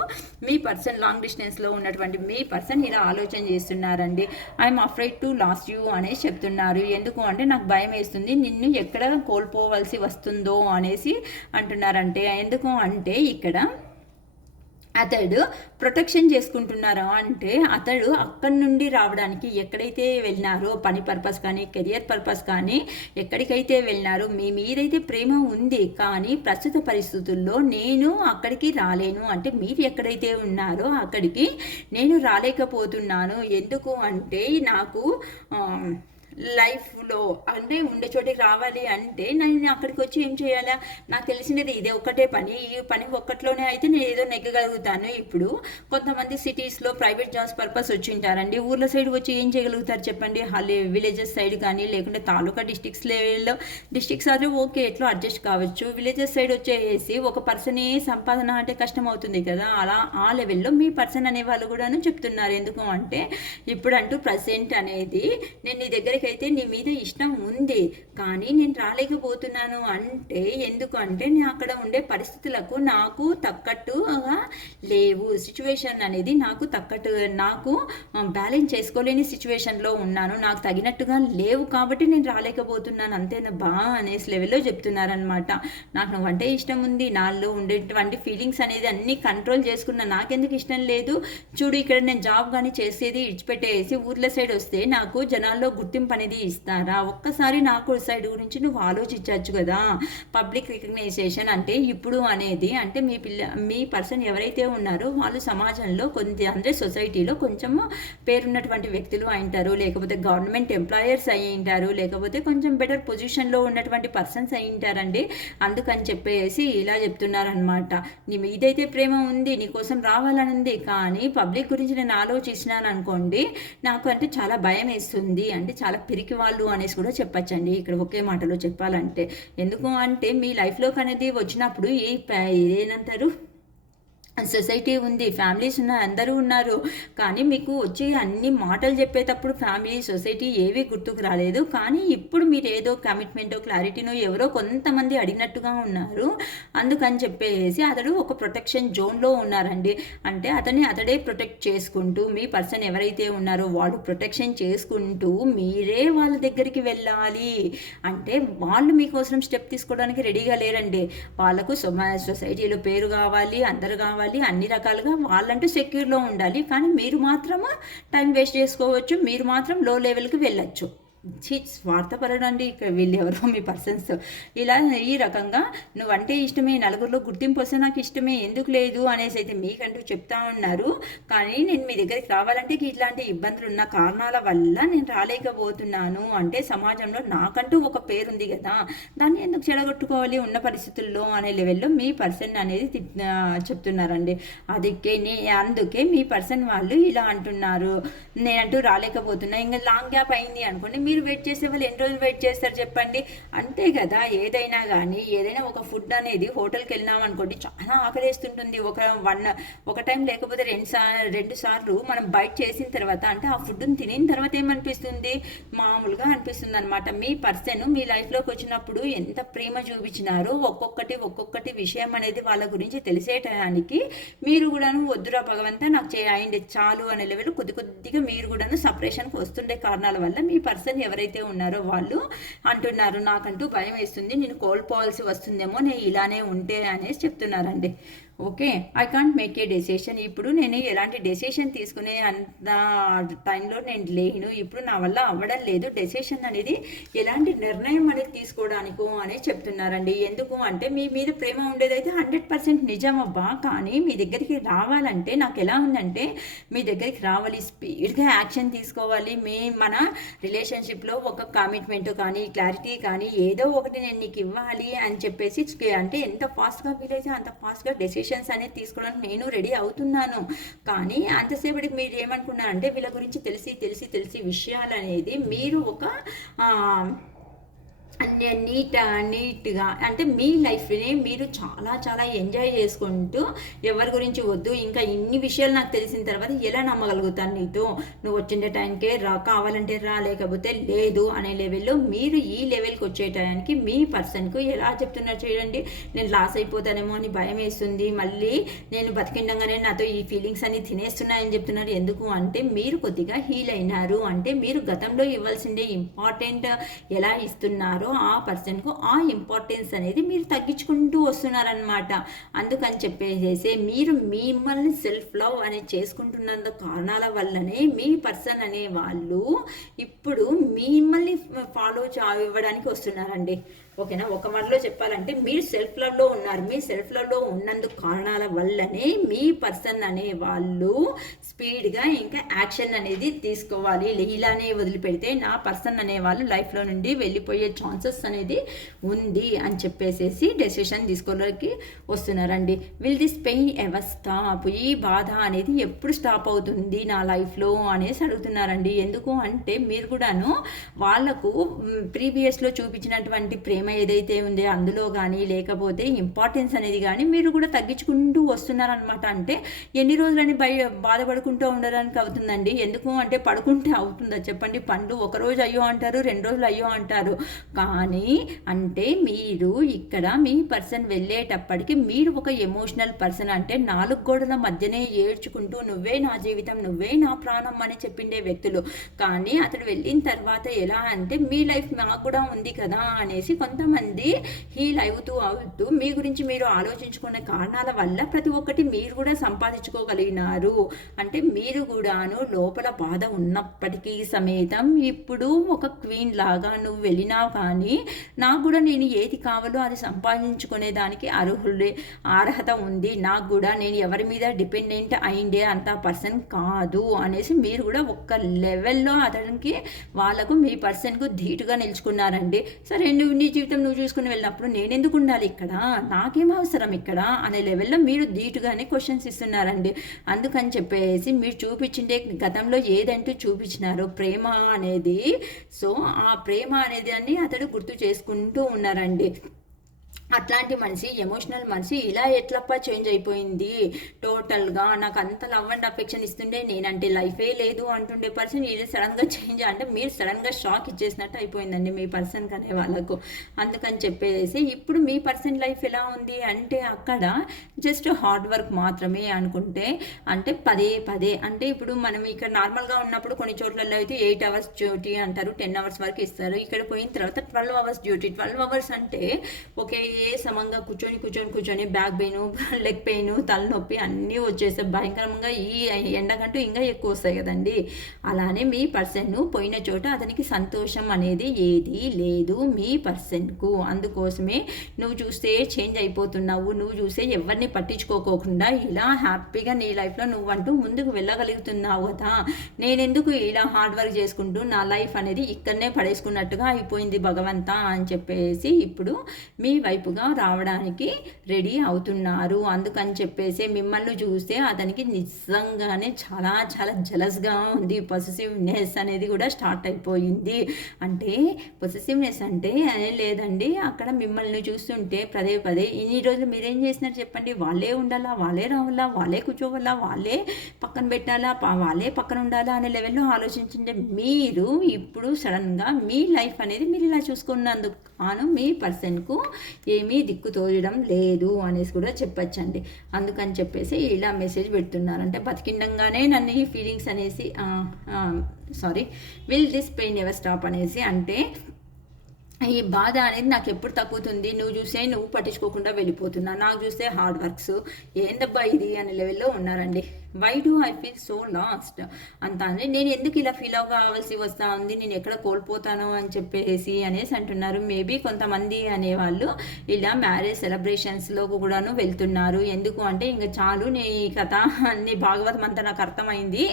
మీ పర్సన్ లాంగ్ డిస్టెన్స్లో ఉన్నటువంటి మీ పర్సన్ ఇలా ఆలోచన చేస్తున్నారండి. I'm afraid to last you అనేసి చెప్తున్నారు. ఎందుకు అంటే నాకు భయం వేస్తుంది నిన్ను ఎక్కడ కోల్పోవలసి వస్తుందో అనేసి అంటున్నారంటే, ఎందుకు అంటే ఇక్కడ అతడు ప్రొటెక్షన్ చేసుకుంటున్నారు. అంటే అతడు అక్కడి నుండి రావడానికి ఎక్కడైతే వెళ్ళినారో పని పర్పస్ కానీ కెరియర్ పర్పస్ కానీ ఎక్కడికైతే వెళ్ళినారో మీ మీదైతే ప్రేమ ఉంది, కానీ ప్రస్తుత పరిస్థితుల్లో నేను అక్కడికి రాలేను, అంటే మీరు ఎక్కడైతే ఉన్నారో అక్కడికి నేను రాలేకపోతున్నాను. ఎందుకు అంటే నాకు లైఫ్లో అంటే ఉండే చోటికి రావాలి అంటే నేను అక్కడికి వచ్చి ఏం చేయాలా? నాకు తెలిసినది ఇదే ఒక్కటే పని. ఈ పని ఒక్కట్లోనే అయితే నేను ఏదో నెగ్గగలుగుతాను. ఇప్పుడు కొంతమంది సిటీస్లో ప్రైవేట్ జాబ్స్ పర్పస్ వచ్చి ఉంటారండి. ఊర్ల సైడ్ వచ్చి ఏం చేయగలుగుతారు చెప్పండి? విలేజెస్ సైడ్ కానీ లేకుంటే తాలూకా డిస్ట్రిక్ట్స్ లెవెల్లో డిస్ట్రిక్ట్స్ అయితే ఓకే ఎట్లా అడ్జస్ట్ కావచ్చు. విలేజెస్ సైడ్ వచ్చేసి ఒక పర్సనే సంపాదన అంటే కష్టం అవుతుంది కదా. అలా ఆ లెవెల్లో మీ పర్సన్ అనే వాళ్ళు కూడాను చెప్తున్నారు. ఎందుకు అంటే ఇప్పుడంటూ ప్రజెంట్ అనేది నేను నీ దగ్గర అయితే నీ మీద ఇష్టం ఉంది, కానీ నేను రాలేకపోతున్నాను. అంటే ఎందుకు అంటే నేను అక్కడ ఉండే పరిస్థితులకు నాకు తగ్గట్టుగా లేవు. సిచ్యువేషన్ అనేది నాకు నాకు బ్యాలెన్స్ చేసుకోలేని సిచ్యువేషన్లో ఉన్నాను, నాకు తగినట్టుగా లేవు, కాబట్టి నేను రాలేకపోతున్నాను అంతేనా బా అనేసి లెవెల్లో చెప్తున్నారనమాట. నాకు నువ్వంటే ఇష్టం ఉంది, నాలో ఉండేటువంటి ఫీలింగ్స్ అనేది అన్నీ కంట్రోల్ చేసుకున్నా, నాకెందుకు ఇష్టం లేదు చూడు. ఇక్కడ నేను జాబ్ కానీ చేసేది ఇడిచిపెట్టేసి ఊర్ల సైడ్ వస్తే నాకు జనాల్లో గుర్తింపు అనేది ఇస్తారా? ఒక్కసారి నాకు సైడ్ గురించి నువ్వు ఆలోచించవచ్చు కదా. పబ్లిక్ రికగ్నైజేషన్ అంటే ఇప్పుడు అనేది అంటే మీ పర్సన్ ఎవరైతే ఉన్నారో వాళ్ళు సమాజంలో అంటే సొసైటీలో కొంచెం పేరున్నటువంటి వ్యక్తులు అయింటారు, లేకపోతే గవర్నమెంట్ ఎంప్లాయర్స్ అయి ఉంటారు, లేకపోతే కొంచెం బెటర్ పొజిషన్లో ఉన్నటువంటి పర్సన్స్ అయి ఉంటారండి. అందుకని చెప్పేసి ఇలా చెప్తున్నారనమాట. నీ మీదైతే ప్రేమ ఉంది, నీ కోసం రావాలని ఉంది, కానీ పబ్లిక్ గురించి నేను ఆలోచించినాను అనుకోండి నాకు అంటే చాలా భయం వేస్తుంది, అంటే చాలా పిరికి వాళ్ళు అనేసి కూడా చెప్పచ్చండి ఇక్కడ ఒకే మాటలో చెప్పాలంటే. ఎందుకు అంటే మీ లైఫ్లోకి అనేది వచ్చినప్పుడు ఏనంటారు సొసైటీ ఉంది, ఫ్యామిలీస్ ఉన్నాయి, అందరూ ఉన్నారు, కానీ మీకు వచ్చి అన్ని మాటలు చెప్పేటప్పుడు ఫ్యామిలీ సొసైటీ ఏవి గుర్తుకు రాలేదు. కానీ ఇప్పుడు మీరు ఏదో కమిట్మెంటో క్లారిటీనో ఎవరో కొంతమంది అడిగినట్టుగా ఉన్నారు. అందుకని చెప్పేసి అతడు ఒక ప్రొటెక్షన్ జోన్లో ఉన్నారండి. అంటే అతడే ప్రొటెక్ట్ చేసుకుంటూ మీ పర్సన్ ఎవరైతే ఉన్నారో వాళ్ళు ప్రొటెక్షన్ చేసుకుంటూ మీరే వాళ్ళ దగ్గరికి వెళ్ళాలి. అంటే వాళ్ళు మీకోసం స్టెప్ తీసుకోవడానికి రెడీగా లేరండి. వాళ్ళకు సొసైటీలో పేరు కావాలి, అందరు కావాలి, అన్ని రకాలుగా వాళ్ళంటూ సెక్యూర్లో ఉండాలి, కానీ మీరు మాత్రము టైం వేస్ట్ చేసుకోవచ్చు, మీరు మాత్రం లో లెవెల్కి వెళ్ళచ్చు. స్వార్థపరడండి ఇక్కడ వీళ్ళు ఎవరో మీ పర్సన్స్. ఇలా ఈ రకంగా నువ్వంటే ఇష్టమే, నలుగురిలో గుర్తింపు వస్తే నాకు ఇష్టమే, ఎందుకు లేదు అనేసి అయితే మీకంటూ చెప్తా ఉన్నారు. కానీ నేను మీ దగ్గరికి రావాలంటే ఇట్లాంటి ఇబ్బందులు ఉన్న కారణాల వల్ల నేను రాలేకపోతున్నాను. అంటే సమాజంలో నాకంటూ ఒక పేరుంది కదా, దాన్ని ఎందుకు చెడగొట్టుకోవాలి ఉన్న పరిస్థితుల్లో అనే లెవెల్లో మీ పర్సన్ అనేది చెప్తున్నారండి. అందుకే మీ పర్సన్ వాళ్ళు ఇలా అంటున్నారు, నేనంటూ రాలేకపోతున్నా. ఇంకా లాంగ్ గ్యాప్ అయింది అనుకోండి, మీరు వెయిట్ చేసే వాళ్ళు ఎన్ని రోజులు వెయిట్ చేస్తారు చెప్పండి? అంతే కదా. ఏదైనా కానీ ఏదైనా ఒక ఫుడ్ అనేది హోటల్కి వెళ్ళినాం అనుకోండి, చాలా ఆకలిస్తుంటుంది. ఒక టైం లేకపోతే రెండు సార్లు మనం బయట చేసిన తర్వాత అంటే ఆ ఫుడ్ని తినిన తర్వాత ఏమనిపిస్తుంది? మామూలుగా అనిపిస్తుంది అనమాట. మీ పర్సన్ మీ లైఫ్లోకి వచ్చినప్పుడు ఎంత ప్రేమ చూపించినారో ఒక్కొక్కటి విషయం అనేది వాళ్ళ గురించి తెలిసేయటానికి మీరు కూడాను వద్దురా భగవంతా నాకు చేయండి చాలు అనే లెవెల్ కొద్దిగా మీరు కూడాను సపరేషన్కి వస్తుండే కారణాల వల్ల మీ పర్సన్ ఎవరైతే ఉన్నారో వాళ్ళు అంటున్నారు, నాకంటూ భయం వేస్తుంది, నేను కోల్పోవాల్సి వస్తుందేమో నేను ఇలానే ఉంటే అనేసి చెప్తున్నారండి. Okay, I can't make a decision. ఇప్పుడు నేను ఎలాంటి డెసిషన్ తీసుకునే అంత టైంలో నేను లేను, ఇప్పుడు నా వల్ల అవ్వడం లేదు డెసిషన్ అనేది, ఎలాంటి నిర్ణయం అనేది తీసుకోవడానికో అనేది చెప్తున్నారండి. ఎందుకు అంటే మీ మీద ప్రేమ ఉండేదైతే 100% నిజమబ్బా, కానీ మీ దగ్గరికి రావాలంటే నాకు ఎలా ఉందంటే మీ దగ్గరికి రావాలి, స్పీడ్గా యాక్షన్ తీసుకోవాలి. మన రిలేషన్షిప్లో ఒక కమిట్మెంట్ కానీ క్లారిటీ కానీ ఏదో ఒకటి నేను నీకు ఇవ్వాలి అని చెప్పేసి, అంటే ఎంత ఫాస్ట్గా వీలైతే అంత ఫాస్ట్గా డెసిషన్ డెసిషన్స్ అనేది తీసుకోవడానికి నేను రెడీ అవుతున్నాను. కానీ అంతసేపటికి మీరు ఏమనుకున్నారంటే వీళ్ళ గురించి తెలిసి తెలిసి తెలిసి విషయాలు అనేది మీరు ఒక నీట్గా అంటే మీ లైఫ్ని మీరు చాలా చాలా ఎంజాయ్ చేసుకుంటూ ఎవరి గురించి వద్దు, ఇంకా ఇన్ని విషయాలు నాకు తెలిసిన తర్వాత ఎలా నమ్మగలుగుతాను నీతో, నువ్వు వచ్చిండే టైంకే రా, కావాలంటే రా, లేకపోతే లేదు అనే లెవెల్లో మీరు ఈ లెవెల్కి వచ్చే టైంకి మీ పర్సన్కు ఎలా చెప్తున్నారు చూడండి, నేను లాస్ అయిపోతానేమో అని భయం వేస్తుంది, మళ్ళీ నేను బతికిండగానే నాతో ఈ ఫీలింగ్స్ అన్ని తినేస్తున్నాయని చెప్తున్నారు. ఎందుకు అంటే మీరు కొద్దిగా హీల్ అయినారు, అంటే మీరు గతంలో ఇవ్వాల్సిందే ఇంపార్టెంట్ ఎలా ఇస్తున్నారో ఆ పర్సన్కు ఆ ఇంపార్టెన్స్ అనేది మీరు తగ్గించుకుంటూ వస్తున్నారనమాట. అందుకని చెప్పేసి మీరు మిమ్మల్ని సెల్ఫ్ లవ్ అనేది చేసుకుంటున్నందుకు కారణాల వల్లనే మీ పర్సన్ అనే వాళ్ళు ఇప్పుడు మిమ్మల్ని ఫాలో ఇవ్వడానికి వస్తున్నారండి. ఓకేనా, ఒక మాటలో చెప్పాలంటే మీరు సెల్ఫ్ లవ్లో ఉన్నారు. మీ సెల్ఫ్ లవ్లో ఉన్నందుకు కారణాల వల్లనే మీ పర్సన్ అనే వాళ్ళు స్పీడ్గా ఇంకా యాక్షన్ అనేది తీసుకోవాలి. ఇలానే వదిలిపెడితే నా పర్సన్ అనే వాళ్ళు లైఫ్లో నుండి వెళ్ళిపోయే ఛాన్సెస్ అనేది ఉంది అని చెప్పేసి డెసిషన్ తీసుకోవడానికి వస్తున్నారండి. Will this pain ever stop, ఈ బాధ అనేది ఎప్పుడు స్టాప్ అవుతుంది నా లైఫ్లో అనేసి అడుగుతున్నారండి. ఎందుకు అంటే మీరు కూడాను వాళ్ళకు ప్రీవియస్లో చూపించినటువంటి ప్రేమ ఏదైతే ఉందో అందులో కానీ లేకపోతే ఇంపార్టెన్స్ అనేది కానీ మీరు కూడా తగ్గించుకుంటూ వస్తున్నారనమాట. అంటే ఎన్ని రోజులని బాధపడుకుంటూ ఉండడానికి అవుతుందండి. ఎందుకు అంటే పడుకుంటే అవుతుందా చెప్పండి? పండ్లు ఒకరోజు అయ్యో అంటారు, 2 రోజులు అయ్యో అంటారు. కానీ అంటే మీరు ఇక్కడ మీ పర్సన్ వెళ్ళేటప్పటికి మీరు ఒక ఎమోషనల్ పర్సన్, అంటే 4 గోడల మధ్యనే ఏడ్చుకుంటూ నువ్వే నా జీవితం, నువ్వే నా ప్రాణం అని చెప్పిండే వ్యక్తులు. కానీ అతడు వెళ్ళిన తర్వాత ఎలా అంటే మీ లైఫ్ నాకు కూడా ఉంది కదా అనేసి కొంతమంది హీల్ అవుతూ మీ గురించి మీరు ఆలోచించుకునే కారణాల వల్ల ప్రతి ఒక్కటి మీరు కూడా సంపాదించుకోగలిగినారు. అంటే మీరు కూడాను లోపల బాధ ఉన్నప్పటికీ సమేతం ఇప్పుడు ఒక క్వీన్ లాగా నువ్వు వెళ్ళినావు. కానీ నాకు కూడా నేను ఏది కావాలో అది సంపాదించుకునే దానికి అర్హత ఉంది. నాకు కూడా నేను ఎవరి మీద డిపెండెంట్ అయిండే అంత పర్సన్ కాదు అనేసి మీరు కూడా ఒక్క లెవెల్లో అతనికి వాళ్ళకు మీ పర్సన్కు ధీటుగా నిలుచుకున్నారండి. సరే నువ్వు నీ జీవితం నువ్వు చూసుకుని వెళ్ళినప్పుడు నేనెందుకు ఉండాలి ఇక్కడ, నాకేం అవసరం ఇక్కడ అనే లెవెల్లో మీరు ధీటుగానే క్వశ్చన్స్ ఇస్తున్నారండి. అందుకని చెప్పేసి మీరు చూపించిండే గతంలో ఏదంటూ చూపించినారో ప్రేమ అనేది, సో ఆ ప్రేమ అనేది అని అతడు గుర్తు చేసుకుంటూ ఉన్నారండి. అట్లాంటి మనిషి, ఎమోషనల్ మనిషి ఇలా ఎట్లప్ప చేంజ్ అయిపోయింది టోటల్గా, నాకు అంత లవ్ అండ్ అఫెక్షన్ ఇస్తుండే, నేనంటే లైఫే లేదు అంటుండే పర్సన్ ఇది సడన్గా చేంజ్ అంటే మీరు సడన్గా షాక్ ఇచ్చేసినట్టు అయిపోయిందండి మీ పర్సన్కి అనే వాళ్ళకు. అందుకని చెప్పేసి ఇప్పుడు మీ పర్సన్ లైఫ్ ఎలా ఉంది అంటే అక్కడ జస్ట్ హార్డ్ వర్క్ మాత్రమే అనుకుంటే, అంటే పదే అంటే ఇప్పుడు మనం ఇక్కడ నార్మల్గా ఉన్నప్పుడు కొన్ని చోట్లలో అయితే 8 hours డ్యూటీ అంటారు, 10 hours వరకు ఇస్తారు. ఇక్కడ పోయిన తర్వాత 12 hours డ్యూటీ. 12 hours అంటే ఒకే సమంగా కూర్చొని బ్యాక్ పెయిన్, లెగ్ పెయిన్, తలనొప్పి అన్నీ వచ్చేస్తే భయంకరంగా ఈ ఎండకంటూ ఇంకా ఎక్కువ వస్తాయి కదండి. అలానే మీ పర్సన్ పోయిన చోట అతనికి సంతోషం అనేది ఏది లేదు మీ పర్సన్కు. అందుకోసమే నువ్వు చూస్తే చేంజ్ అయిపోతున్నావు, నువ్వు చూస్తే ఎవరిని పట్టించుకోకుండా ఇలా హ్యాపీగా నీ లైఫ్లో నువ్వంటూ ముందుకు వెళ్ళగలుగుతున్నావు కదా. నేనెందుకు ఇలా హార్డ్ వర్క్ చేసుకుంటూ నా లైఫ్ అనేది ఇక్కడనే పడేసుకున్నట్టుగా అయిపోయింది భగవంతా అని చెప్పేసి ఇప్పుడు మీ వైపుగా రావడానికి రెడీ అవుతున్నారు. అందుకని చెప్పేసి మిమ్మల్ని చూస్తే అతనికి నిజంగానే చాలా చాలా జలస్గా ఉంది. పొసెసివ్నెస్ అనేది కూడా స్టార్ట్ అయిపోయింది. అంటే పొసెసివ్నెస్ అంటే లేదండి, అక్కడ మిమ్మల్ని చూస్తుంటే పదే ఇన్ని రోజులు మీరేం చేసినారు చెప్పండి? వాళ్ళే ఉండాలా, వాళ్ళే రావాలా, వాళ్ళే కూర్చోవాలా, వాళ్ళే పక్కన పెట్టాలా, వాళ్ళే పక్కన ఉండాలా అనే లెవెల్లో ఆలోచించండి. మీరు ఇప్పుడు సడన్గా మీ లైఫ్ అనేది మీరు ఇలా చూసుకున్నందుకు కాను మీ పర్సన్కు ఏమీ దిక్కు తోయడం లేదు అనేసి కూడా చెప్పచ్చండి. అందుకని చెప్పేసి ఇలా మెసేజ్ పెడుతున్నారు. అంటే బతికిండంగానే నన్ను ఈ ఫీలింగ్స్ అనేసి will this pain ever stop అనేసి, అంటే ఈ బాధ అనేది నాకు ఎప్పుడు తగ్గుతుంది, నువ్వు పట్టించుకోకుండా వెళ్ళిపోతున్నా, నాకు చూస్తే హార్డ్ వర్క్స్ ఏందబ్బా ఇది అనే లెవెల్లో ఉన్నారండి. Why do I feel so lost అంత అని, నేను ఎందుకు ఇలా ఫీల్ అవ్వాల్సి వస్తూ ఉంది, నేను ఎక్కడ కోల్పోతాను అని చెప్పేసి అనేసి అంటున్నారు. మేబీ కొంతమంది అనేవాళ్ళు ఇలా మ్యారేజ్ సెలబ్రేషన్స్లో కూడాను వెళ్తున్నారు. ఎందుకు అంటే ఇంక చాలు నీ కథ, నీ భాగవతం అంతా నాకు అర్థమైంది,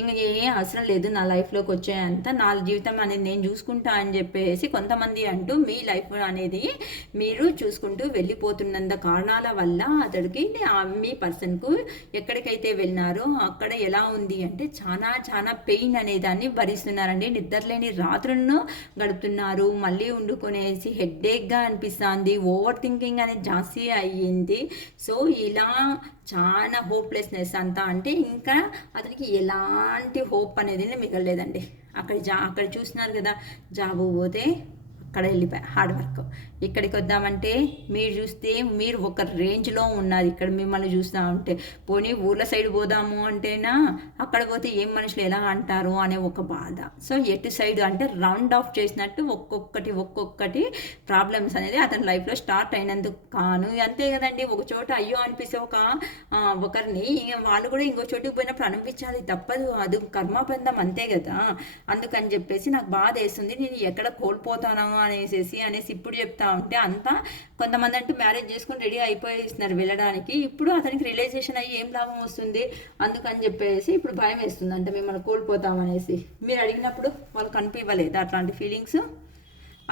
ఇంక ఏ అవసరం లేదు నా లైఫ్లోకి వచ్చేంత, నా జీవితం అనేది నేను చూసుకుంటా అని చెప్పేసి కొంతమంది అంటూ మీ లైఫ్ అనేది మీరు చూసుకుంటూ వెళ్ళిపోతున్నంత కారణాల వల్ల అతడికి మీ పర్సన్కు ఎక్కడికైతే వెళ్ళినారో అక్కడ ఎలా ఉంది అంటే చాలా చాలా పెయిన్ అనేదాన్ని భరిస్తున్నారండి. నిద్రలేని రాత్రులను గడుపుతున్నారు, మళ్ళీ వండుకొనేసి హెడ్ఏక్గా అనిపిస్తుంది, ఓవర్ థింకింగ్ అనేది జాస్తి అయ్యింది. సో ఇలా చాలా హోప్లెస్నెస్ అంతా, అంటే ఇంకా అతనికి ఎలాంటి హోప్ అనేది మిగలలేదండి. అక్కడ చూస్తున్నారు కదా, జాబు పోతే అక్కడ వెళ్ళిపోయి హార్డ్ వర్క్, ఇక్కడికి వద్దామంటే మీరు చూస్తే మీరు ఒక రేంజ్లో ఉన్నారు, ఇక్కడ మిమ్మల్ని చూస్తూ ఉంటే. పోనీ ఊర్ల సైడ్ పోదాము అంటేనా అక్కడ పోతే ఏం మనుషులు ఎలా అంటారు అనే ఒక బాధ. సో ఎటు సైడ్ అంటే రౌండ్ ఆఫ్ చేసినట్టు ఒక్కొక్కటి ప్రాబ్లమ్స్ అనేది అతని లైఫ్లో స్టార్ట్ అయినందుకు కాను. అంతే కదండి, ఒక చోట అయ్యో అనిపిస్తే ఒకరిని వాళ్ళు కూడా ఇంకో చోటుకు పోయినప్పుడు అనిపించాలి, తప్పదు, అది కర్మబంధం అంతే కదా. అందుకని చెప్పేసి నాకు బాధ వేస్తుంది, నేను ఎక్కడ కోల్పోతాను అనేసి ఇప్పుడు చెప్తా ఉంటే అంతా కొంతమంది అంటూ మ్యారేజ్ చేసుకుని రెడీ అయిపోయిస్తున్నారు వెళ్ళడానికి. ఇప్పుడు అతనికి రియలైజేషన్ అయ్యి ఏం లాభం వస్తుంది, అందుకని చెప్పేసి ఇప్పుడు భయం వేస్తుంది అంటే మిమ్మల్ని కోల్పోతామనేసి. మీరు అడిగినప్పుడు వాళ్ళు కనిపించలేదు అట్లాంటి feelings.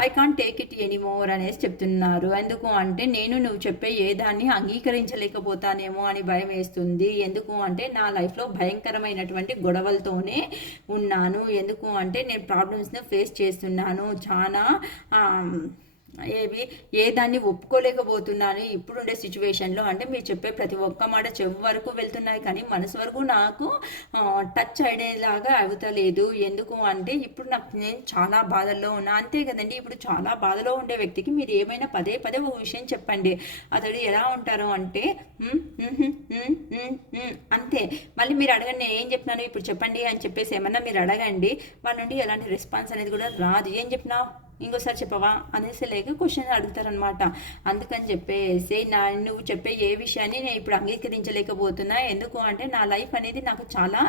I can't take it anymore అనేసి చెప్తున్నారు. ఎందుకు అంటే నువ్వు చెప్పే ఏదాన్ని అంగీకరించలేకపోతానేమో అని భయం వేస్తుంది. ఎందుకు అంటే నా లైఫ్లో భయంకరమైనటువంటి గొడవలతోనే ఉన్నాను. ఎందుకు అంటే నేను ప్రాబ్లమ్స్ని ఫేస్ చేస్తున్నాను, చాలా ఏ దాన్ని ఒప్పుకోలేకపోతున్నాను ఇప్పుడుండే సిచ్యువేషన్లో. అంటే మీరు చెప్పే ప్రతి ఒక్క మాట చెవి వరకు వెళ్తున్నాయి కానీ మనసు వరకు నాకు టచ్ అయ్యేలాగా అవుతలేదు. ఎందుకు అంటే ఇప్పుడు నేను చాలా బాధల్లో ఉన్నా. అంతే కదండి, ఇప్పుడు చాలా బాధలో ఉండే వ్యక్తికి మీరు ఏమైనా పదే ఒక విషయం చెప్పండి, అతడు ఎలా ఉంటారు అంటే అంతే. మళ్ళీ మీరు అడగండి ఏం చెప్తున్నాను ఇప్పుడు చెప్పండి అని చెప్పేసి ఏమన్నా మీరు అడగండి, వాళ్ళ నుండి ఎలాంటి రెస్పాన్స్ అనేది కూడా రాదు. ఏం చెప్పినావు, ఇంకోసారి చెప్పవా అనేసి లేక క్వశ్చన్ అడుగుతారనమాట. అందుకని చెప్పేసి నువ్వు చెప్పే ఏ విషయాన్ని నేను ఇప్పుడు అంగీకరించలేకపోతున్నా. ఎందుకు అంటే నా లైఫ్ అనేది నాకు చాలా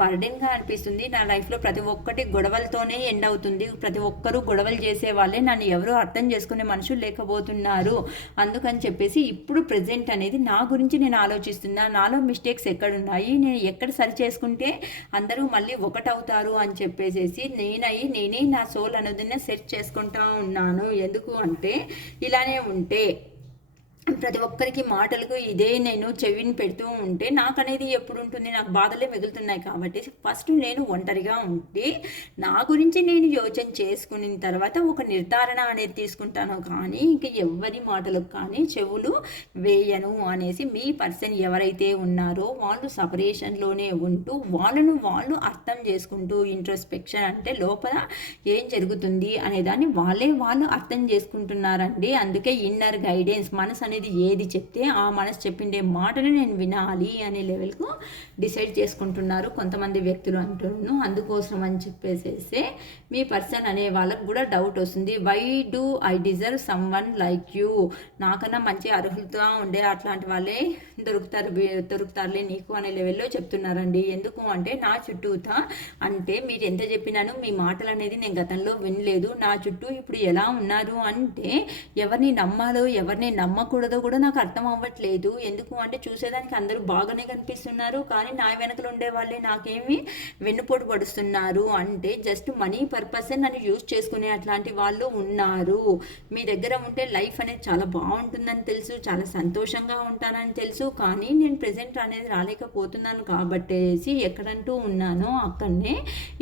బర్డెన్గా అనిపిస్తుంది. నా లైఫ్లో ప్రతి ఒక్కటి గొడవలతోనే ఎండ్ అవుతుంది. ప్రతి ఒక్కరూ గొడవలు చేసే వాళ్ళే, నన్ను ఎవరు అర్థం చేసుకునే మనుషులు లేకపోతున్నారు. అందుకని చెప్పేసి ఇప్పుడు ప్రజెంట్ అనేది నా గురించి నేను ఆలోచిస్తున్నా, నాలో మిస్టేక్స్ ఎక్కడున్నాయి, నేను ఎక్కడ సరి చేసుకుంటే అందరూ మళ్ళీ ఒకటవుతారు అని చెప్పేసి నేనే నా సోల్ అనేది సెట్ చేసుకుంటా ఉన్నాను. ఎందుకు అంటే ఇలానే ఉంటే ప్రతి ఒక్కరికి మాటలకు ఇదే నేను చెవిని పెడుతూ ఉంటే నాకు అనేది ఎప్పుడు ఉంటుంది, నాకు బాధలే మిగులుతున్నాయి. కాబట్టి ఫస్ట్ నేను ఒంటరిగా ఉంటే నా గురించి నేను యోచన చేసుకున్న తర్వాత ఒక నిర్ధారణ అనేది తీసుకుంటాను. కానీ ఇంక ఎవరి మాటలకు కానీ చెవులు వేయను అనేసి మీ పర్సన్ ఎవరైతే ఉన్నారో వాళ్ళు సపరేషన్లోనే ఉంటూ వాళ్ళు అర్థం చేసుకుంటూ, ఇంట్రోస్పెక్షన్ అంటే లోపల ఏం జరుగుతుంది అనేదాన్ని వాళ్ళు అర్థం చేసుకుంటున్నారండి. అందుకే ఇన్నర్ గైడెన్స్, మనసు అనేది ఏది చెప్తే ఆ మనసు చెప్పిండే మాటని నేను వినాలి అనే లెవెల్కు డిసైడ్ చేసుకుంటున్నారు కొంతమంది వ్యక్తులు అంటున్నాను. అందుకోసం అని చెప్పేసేసి మీ పర్సన్ అనే వాళ్ళకు కూడా డౌట్ వస్తుంది, why do I deserve someone like you, నాకన్నా మంచి అర్హులతో ఉండే అట్లాంటి వాళ్ళే దొరుకుతారులే నీకు అనే లెవెల్లో చెప్తున్నారండి. ఎందుకు అంటే నా చుట్టూతా అంటే మీరు ఎంత చెప్పినాను మీ మాటలు అనేది నేను గతంలో వినలేదు. నా చుట్టూ ఇప్పుడు ఎలా ఉన్నారు అంటే ఎవరిని నమ్మాలో ఎవరిని నమ్మకూడదో కూడా నాకు అర్థం అవ్వట్లేదు. ఎందుకు అంటే చూసేదానికి అందరూ బాగానే కనిపిస్తున్నారు కానీ నా వెనకలు ఉండే వాళ్ళే నాకేమి వెన్నుపోటు పడుస్తున్నారు. అంటే జస్ట్ మనీ పర్పస్ నన్ను యూజ్ చేసుకునే అట్లాంటి వాళ్ళు ఉన్నారు. మీ దగ్గర ఉంటే లైఫ్ అనేది చాలా బాగుంటుందని తెలుసు, చాలా సంతోషంగా ఉంటానని తెలుసు, కానీ నేను ప్రెజెంట్ అనేది రాలేకపోతున్నాను కాబట్టేసి ఎక్కడంటూ ఉన్నానో అక్కడనే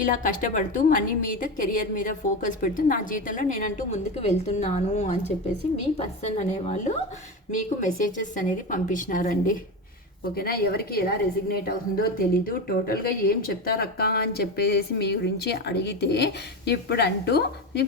ఇలా కష్టపడుతూ మనీ మీద, కెరియర్ మీద ఫోకస్ పెడుతూ నా జీవితంలో నేనంటూ ముందుకు వెళ్తున్నాను అని చెప్పేసి మీ పర్సన్ అనేవాళ్ళు మీకు మెసేజెస్ అనేది పంపించినారండి. ఓకేనా, ఎవరికి ఎలా రెసిగ్నేట్ అవుతుందో తెలీదు. టోటల్గా ఏం చెప్తారక్క అని చెప్పేసి మీ గురించి అడిగితే ఇప్పుడంటూ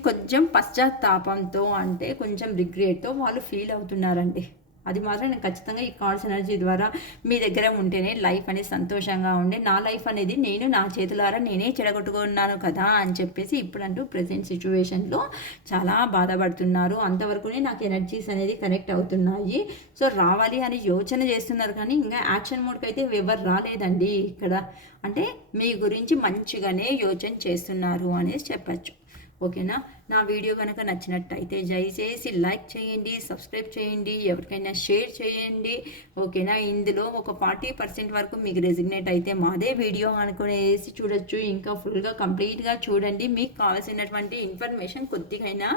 కొంచెం పశ్చాత్తాపంతో అంటే కొంచెం రిగ్రెట్తో వాళ్ళు ఫీల్ అవుతున్నారండి. అది మాత్రం నేను ఖచ్చితంగా ఈ కార్డ్స్ ఎనర్జీ ద్వారా మీ దగ్గర ఉంటేనే లైఫ్ అనేది సంతోషంగా ఉండే, నా లైఫ్ అనేది నేను నా చేతులారా నేనే చెడగొట్టుకున్నాను కదా అని చెప్పేసి ఇప్పుడంటూ ప్రజెంట్ సిచ్యువేషన్లో చాలా బాధపడుతున్నారు. అంతవరకునే నాకు ఎనర్జీస్ అనేది కనెక్ట్ అవుతున్నాయి. సో రావాలి అని యోచన చేస్తున్నారు కానీ ఇంకా యాక్షన్ మోడ్కి అయితే ఎవరు రాలేదండి ఇక్కడ. అంటే మీ గురించి మంచిగానే యోచన చేస్తున్నారు అనేసి చెప్పచ్చు. ఓకేనా? నా వీడియో కనుక నచ్చినట్టయితే దయచేసి లైక్ చేయండి, సబ్స్క్రైబ్ చేయండి, ఎవరికైనా షేర్ చేయండి. ఓకేనా? ఇందులో ఒక 40% వరకు మీకు రెసిగ్నేట్ అయితే మాదే వీడియో అనుకునేసి చూడొచ్చు. ఇంకా ఫుల్గా కంప్లీట్గా చూడండి. మీకు కావాల్సినటువంటి ఇన్ఫర్మేషన్ కొద్దిగైనా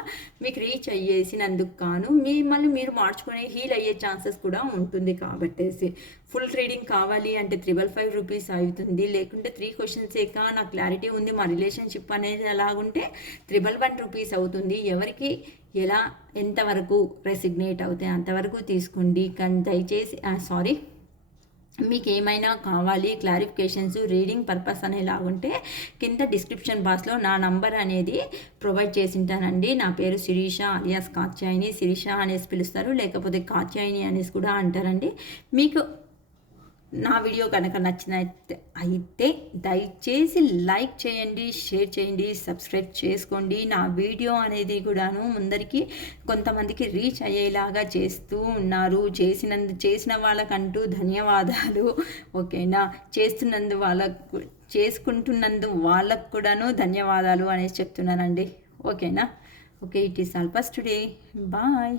మీకు రీచ్ అయ్యేసినందుకు గాను మిమ్మల్ని మీరు మార్చుకునే హీల్ అయ్యే ఛాన్సెస్ కూడా ఉంటుంది. కాబట్టేసి ఫుల్ రీడింగ్ కావాలి అంటే 555 రూపీస్ అవుతుంది. లేకుంటే 3 క్వశ్చన్సేక నాకు క్లారిటీ ఉంది మా రిలేషన్షిప్ అనేది అలాగుంటే 111 రూపీస్ అవుతుంది. ఎవరికి ఎలా ఎంతవరకు రెసిగ్నేట్ అవుతాయి అంతవరకు తీసుకోండి. కానీ దయచేసి మీకు ఏమైనా కావాలి క్లారిఫికేషన్స్ రీడింగ్ పర్పస్ అనేలాగుంటే కింద డిస్క్రిప్షన్ బాక్స్లో నా నంబర్ అనేది ప్రొవైడ్ చేసింటానండి. నా పేరు శిరీష అలియాస్ కాత్యాయని. శిరీష అనేసి పిలుస్తారు, లేకపోతే కాత్యాయని అనేసి కూడా అంటారండి. మీకు నా వీడియో కనుక అయితే దయచేసి లైక్ చేయండి, షేర్ చేయండి, సబ్స్క్రైబ్ చేసుకోండి. నా వీడియో అనేది కూడాను ముందరికి కొంతమందికి రీచ్ అయ్యేలాగా చేస్తూ ఉన్నారు. చేసిన వాళ్ళకంటూ ధన్యవాదాలు. ఓకేనా? చేసుకుంటున్నందు వాళ్ళకు కూడాను ధన్యవాదాలు అనేసి చెప్తున్నానండి. ఓకేనా? Okay, it is all for today. Bye.